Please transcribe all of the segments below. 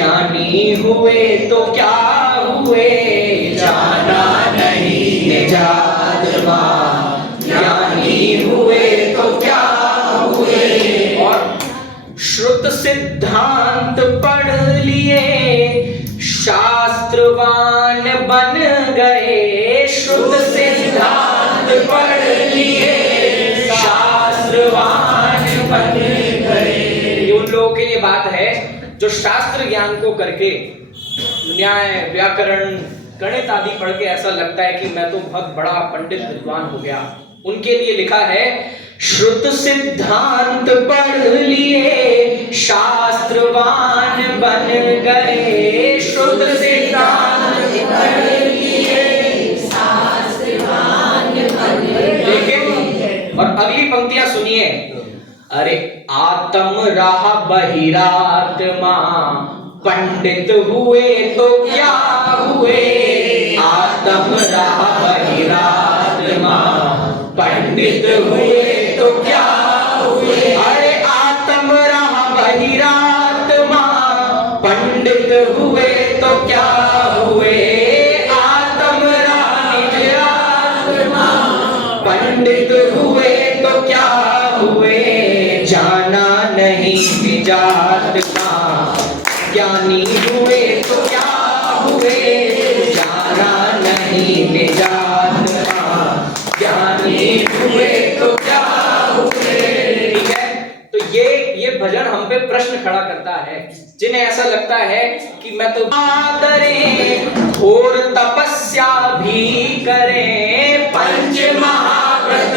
ज्ञानी हुए तो क्या हुए, जाना नहीं निजात माँ। ज्ञानी हुए तो क्या हुए। और श्रुत सिद्धांत पढ़ लिए, शास्त्रवान बन गए। श्रुत सिद्धांत पढ़ लिए, शास्त्रवान बन गए। ये उन लोगों के लिए बात है जो शास्त्र ज्ञान को करके, न्याय व्याकरण गणित आदि पढ़ के ऐसा लगता है कि मैं तो बहुत बड़ा पंडित विद्वान हो गया। उनके लिए लिखा है, श्रुत सिद्धांत पढ़ लिए, शास्त्रवान बन गए। श्रुत सिद्धांत पढ़ लिए, शास्त्रवान बन गए। लेकिन और अगली पंक्तियां सुनिए। अरे आत्म राह बहिरात्मा, पंडित हुए तो क्या हुए। आत्म राह बहिरात्मा, पंडित हुए तो क्या हुए। अरे आत्म राह बहिरात्मा, पंडित हुए तो क्या हुए। आत्म राह निज आत्मा, पंडित हुए तो क्या हुए। जाना नहीं निजात माँ, ज्ञानी हुए तो क्या हुए। जाना नहीं निजात माँ, ज्ञानी हुए तो क्या हुए। ठीक है, तो ये भजन हम पे प्रश्न खड़ा करता है। जिन्हें ऐसा लगता है कि मैं तो आदरे घोर तपस्या भी करें, पंच महाव्रत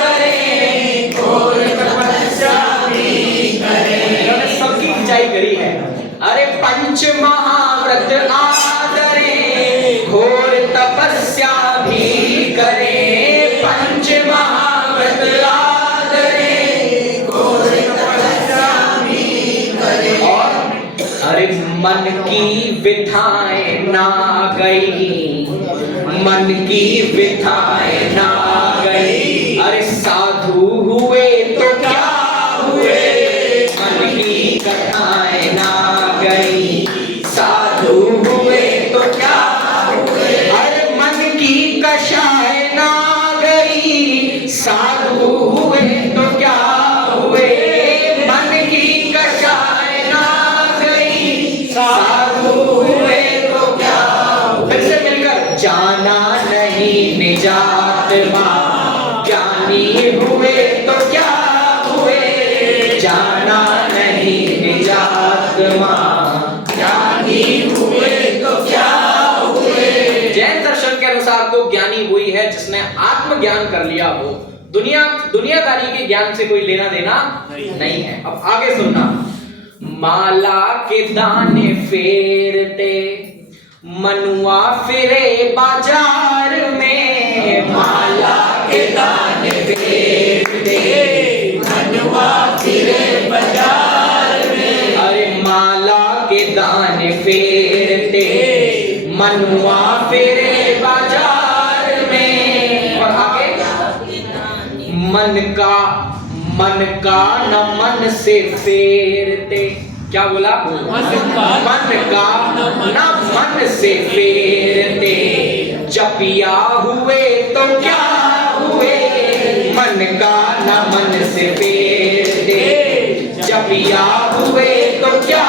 करें, घोर तपस्या भी करें। इन्होंने सबकी खिंचाई करी है। अरे पंच महाव्रत आदरे, घोर तपस्या भी करें। पंच महाव्रत आदरे, घोर तपस्या भी करें। और अरे मन की विधाएं ना गई, मन की विधाएं ना गई। अरे साधु हुए तो क्या हुए, मन की कथाएं ना गई। साधु हुए तो क्या हुए। अरे मन की कषाय ना गई, साधु हुए तो क्या हुए। मन की कषाय ना गई, साधु हुए तो क्या हुए। फिर से मिलकर, जाना नहीं निजात माँ, ज्ञानी हुए तो क्या हुए। जाना नहीं निजात माँ, ज्ञानी हुए तो क्या हुए। जैन दर्शन के अनुसार तो ज्ञानी हुई है जिसने आत्मज्ञान कर लिया हो। दुनियादारी के ज्ञान से कोई लेना देना नहीं है। अब आगे सुनना। माला के दाने फेरते, मनुआ फिरे बाजार में। माला के दाने फेरते, मनुआ फिरे बाजार में। अरे माला के दाने फेरते, मनुआ फिरे बाजार में। और आगे, मन का न मन से फेरते। क्या बोला। मन का न मन से फेरते, जपिया हुए तो क्या हुए। मन का न मन से फेरते, जपिया हुए तो क्या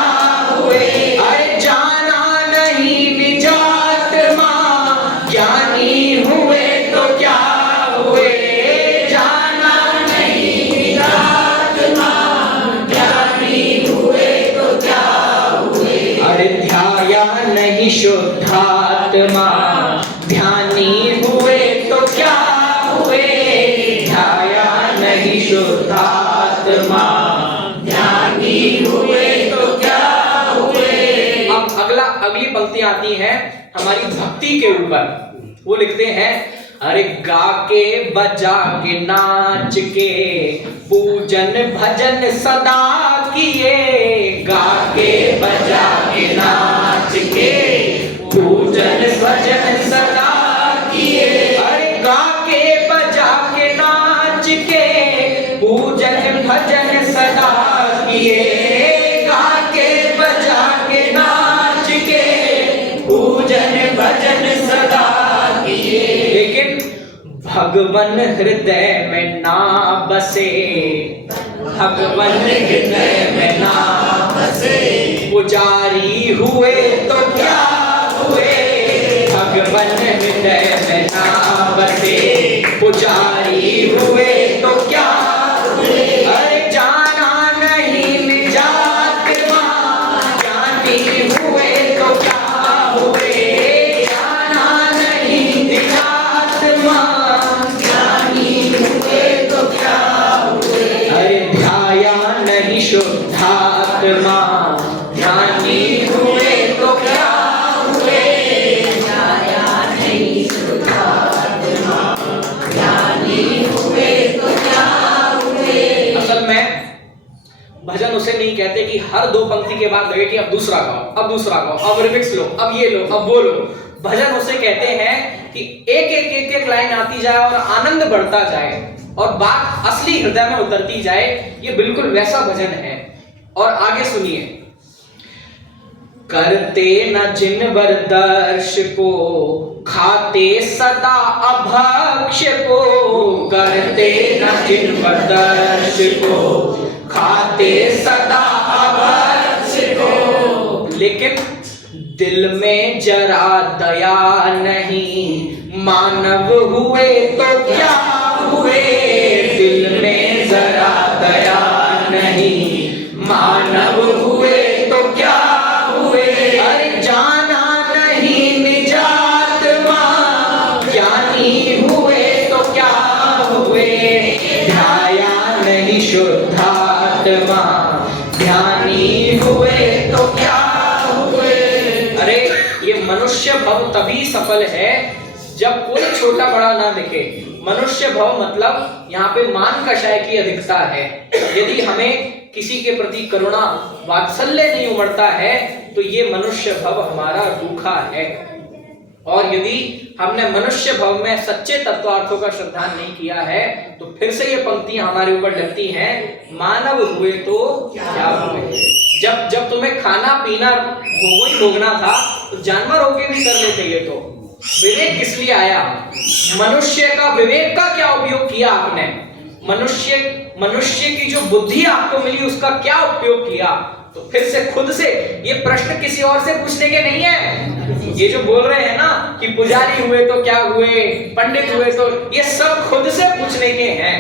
हुए। अरे जाना नहीं निजात माँ, ज्ञानी हुए तो क्या हुए। जाना नहीं निजात माँ, ज्ञानी हुए तो क्या हुए। अरे ध्याया नहीं शुद्धात्मा, ध्यानी हुए तो क्या हुए। ध्याया नहीं शुद्धात्मा, ध्यानी हुए तो क्या हुए। अब अगली पंक्ति आती है हमारी भक्ति के ऊपर। वो लिखते हैं, अरे गा के बजा के नाच के, पूजन भजन सदा किए। गा के बजा के नाच के, पूजन भजन सदा किए। अरे गा के बजा के नाच के, पूजन भजन सदा किए। गा के बजा के भगवन हृदय में ना बसे, भगवन हृदय में ना बसे, पुजारी हुए तो क्या हुए, भगवन हृदय में ना बसे, पुजारी हुए तो क्या हुए। अरे जाना नहीं निजात मां, ज्ञानी हुए तो क्या हुए, जाना नहीं निजात मां, ज्ञानी हुए तो क्या हुए। अरे ध्याया नहीं शुद्धात्मा, ज्ञानी हुए तो क्या हुए, ध्याया नहीं शुद्धात्मा, ज्ञानी हुए तो क्या हुए। असल में भजन उसे नहीं कहते कि हर दो पंक्ति के बाद लगे कि अब दूसरा गाओ, अब दूसरा गाओ, अब रिमिक्स लो, अब ये लो, अब वो लो। भजन उसे कहते हैं कि एक लाइन आती जाए और आनंद बढ़ता जाए और बात असली हृदय में उतरती जाए। ये बिल्कुल वैसा भजन है। और आगे सुनिए, करते न जिनवर दर्श को, खाते सदा अभक्ष को, करते न जिनवर दर्श को, खाते सदा अभक्ष को। लेकिन दिल में जरा दया नहीं, मानव हुए तो क्या हुए, दिल में जरा दया नहीं, मानव हुए तो क्या हुए। अरे जाना नहीं निजात मां, ज्ञानी हुए तो क्या हुए, ध्याया नहीं शुद्धात्मा, ज्ञानी हुए तो क्या हुए। अरे ये मनुष्य भव तभी सफल है जब कोई छोटा बड़ा ना दिखे। मनुष्य भव मतलब यहाँ पे मान कषाय की अधिकता है। यदि हमें किसी के प्रति करुणा वात्सल्य नहीं उमड़ता है तो ये मनुष्य भव हमारा रूखा है। और यदि हमने मनुष्य भव में सच्चे तत्वार्थों का श्रद्धान नहीं किया है तो फिर से ये पंक्तियां हमारे ऊपर डलती हैं, मानव हुए तो क्या हुए। जब तुम्हें खाना पीना भोगना था तो जानवर होके भी कर लेते। ये तो विवेक किस लिए आया, मनुष्य का विवेक का क्या उपयोग किया आपने, मनुष्य की जो बुद्धि आपको मिली उसका क्या उपयोग किया। तो फिर से खुद से ये प्रश्न किसी और से पूछने के नहीं है। ये जो बोल रहे हैं ना कि पुजारी हुए तो क्या हुए, पंडित हुए तो, ये सब खुद से पूछने के हैं।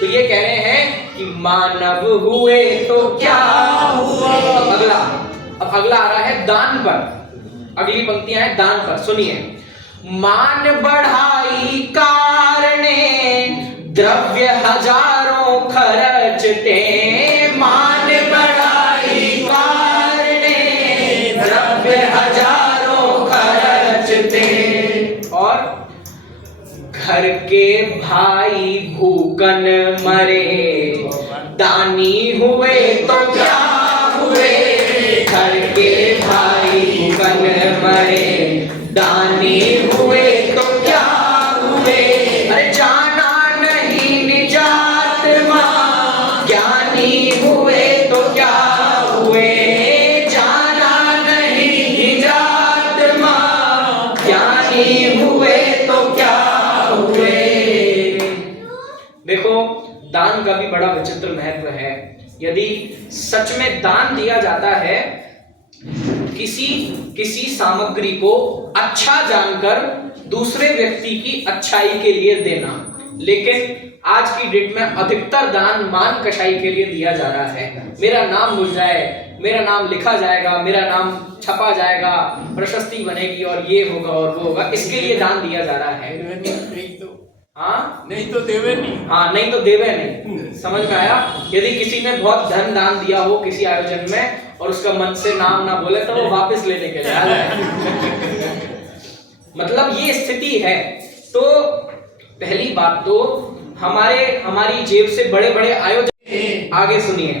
तो ये कह रहे हैं कि मानव हुए तो क्या हुआ। अब अगला आ रहा है दान पर। अगली पंक्तियां हैं दान पर, सुनिए। मान बढ़ाई कारणे, द्रव्य हजारों खर्चते, मान बढ़ाई कारणे, द्रव्य हजारों खर्चते। और घर के भाई भूखन मरे, दानी हुए तो क्या हुए, घर के भाई भूखन मरे, दानी हुए तो क्या हुए। अरे जाना नहीं निजात मां, ज्ञानी हुए तो क्या हुए, जाना नहीं निजात मां, ज्ञानी हुए तो क्या हुए। देखो दान का भी बड़ा विचित्र महत्व है। यदि सच में दान दिया जाता है, किसी सामग्री को अच्छा जानकर दूसरे व्यक्ति की अच्छाई के लिए देना, लेकिन आज की डेट में अधिकतर दान मान कषाई के लिए दिया जा रहा है। मेरा नाम मुझ जाए, मेरा नाम लिखा जाएगा, मेरा नाम छपा जाएगा, प्रशस्ति बनेगी और ये होगा और वो होगा, इसके लिए दान दिया जा रहा है। हाँ नहीं तो देवे नहीं, हाँ नहीं तो देवे नहीं। समझ में आया। यदि किसी ने बहुत धन दान दिया हो किसी आयोजन में और उसका मन से नाम ना बोले तो वो वापस लेने के लिए आ जाए। मतलब ये स्थिति है। तो पहली बात तो हमारी जेब से बड़े बड़े आयोजन, आगे सुनिए,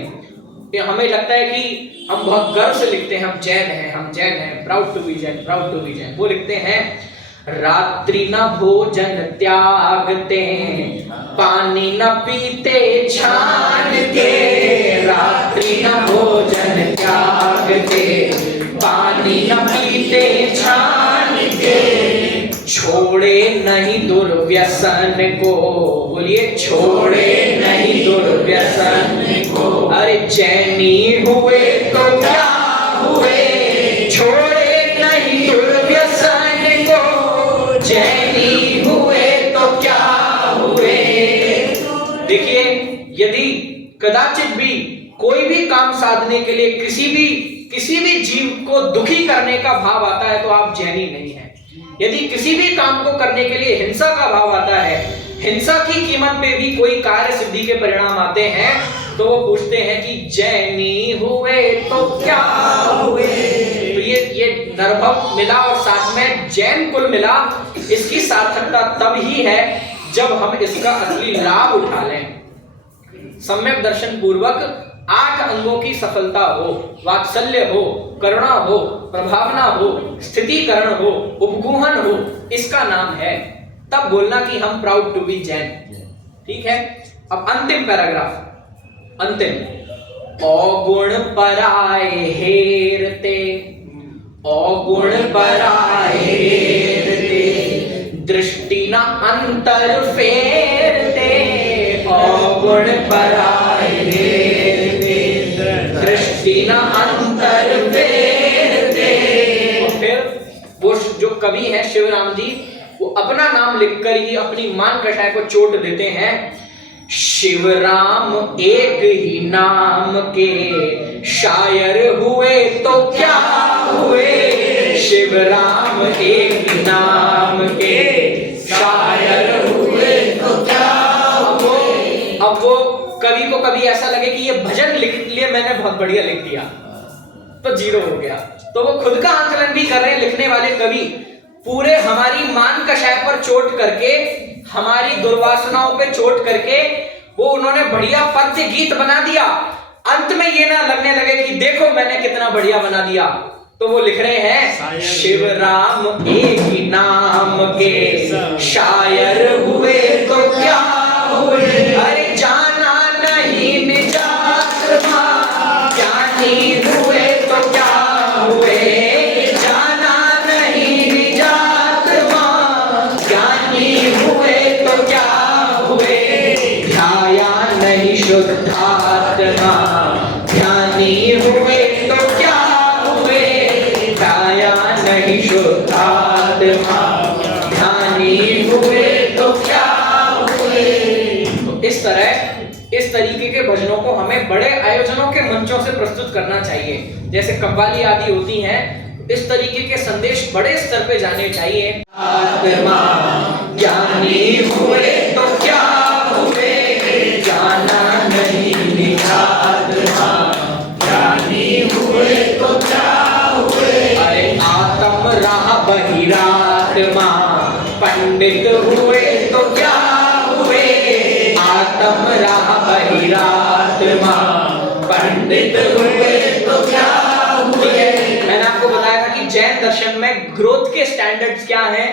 हमें लगता है कि हम बहुत गर्व से लिखते हैं हम जैन हैं, प्राउड टू बी जैन। वो लिखते हैं रात्रि न भोजन त्यागते, पानी न पीते छान के, रात्रि न भोजन त्यागते, पानी न पीते छान के, छोड़े नहीं दुर्व्यसन को, बोलिए छोड़े नहीं दुर्व्यसन को। अरे जैनी हुए तो क्या हुए, छोड़े नहीं दुर्व्यसन को, जैनी हुए तो क्या हुए। देखिए, यदि कदाचित भी कोई भी काम साधने के लिए किसी भी जीव को दुखी करने का भाव आता है तो आप जैनी नहीं हैं। यदि किसी भी काम को करने के लिए हिंसा का भाव आता है, हिंसा की कीमत पे भी कोई कार्य सिद्धि के परिणाम आते हैं, तो वो पूछते हैं कि जैनी हुए तो क्या हुए। तो ये नरभव मिला और साथ में जैन कुल मिला। इसकी सार्थकता तब ही है जब हम इसका असली लाभ उठा लें। सम्यक दर्शन पूर्वक 8 अंगों की सफलता हो, वात्सल्य हो, करुणा हो, प्रभावना हो, स्थितिकरण हो, उपगूहन हो, इसका नाम है। तब बोलना कि हम प्राउड टू बी जैन। ठीक है, अब अंतिम पैराग्राफ, अंतिम। अवगुण पराए हेरते, अवगुण पराए हेरते, दृष्टि न अंतर फेरते, अवगुण पराए हेरते, दृष्टि न अंतर फेरते। और फिर वो जो कवि है शिवराम जी, वो अपना नाम लिखकर ही अपनी मान कटाय को चोट देते हैं। शिवराम एक ही नाम के शायर हुए तो क्या हुए, शिवराम एक ही नाम के शायर हुए तो क्या हुए। अब वो कवि को कभी ऐसा लगे कि ये भजन लिख लिए मैंने, बहुत बढ़िया लिख दिया, तो 0 हो गया। तो वो खुद का आंकलन भी कर रहे हैं लिखने वाले कवि। पूरे हमारी मान कषाय पर चोट करके, हमारी दुर्वासनाओं पे चोट करके वो उन्होंने बढ़िया पद्य गीत बना दिया। अंत में ये ना लगने लगे कि देखो मैंने कितना बढ़िया बना दिया, तो वो लिख रहे हैं शिवराम एक ही नाम के शायर हुए तो क्या हुए। अरे जाना नहीं निजात मां, ज्ञानी हुए तो क्या हुए, जाना नहीं निजात मां, ज्ञानी हुए तो क्या हुए। ध्याया नहीं शुद्धात्मा, ध्यानी हुए तो क्या हुए, ध्याया नहीं शुद्धात्मा, ध्यानी हुए तो क्या हुए। तो इस तरीके के भजनों को हमें बड़े आयोजनों के मंचों से प्रस्तुत करना चाहिए, जैसे कव्वाली आदि होती हैं। इस तरीके के संदेश बड़े स्तर पे जाने चाहिए। आत्मा ज्ञानी हुए तो क्या हुए, जाना नहीं निजात्मा, ज्ञानी हुए तो क्या हुए। अरे आत्म राह बहिरात्मा, पंडित हुए तो क्या हुए, आत्म राह बहिरात्मा, पंडित हुए तो क्या हुए। मैंने आपको बताया था कि जैन दर्शन में ग्रोथ के स्टैंडर्ड्स क्या हैं।